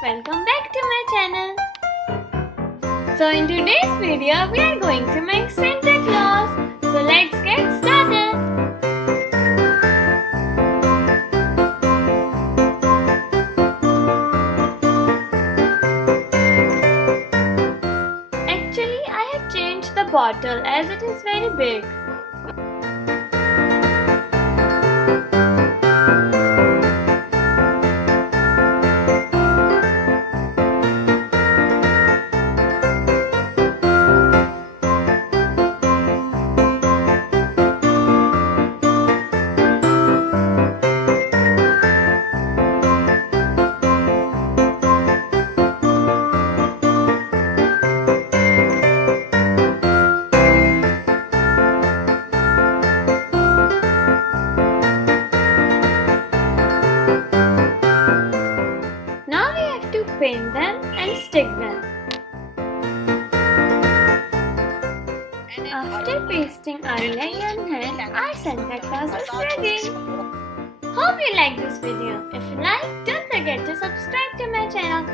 welcome back to my channel. So in today's video we are going to make Santa Claus. So let's get started. Actually I have changed the bottle as it is very big. To paint them and stick them. After pasting our leg and head, our Santa Claus is ready. Hope you like this video. If you like, don't forget to subscribe to my channel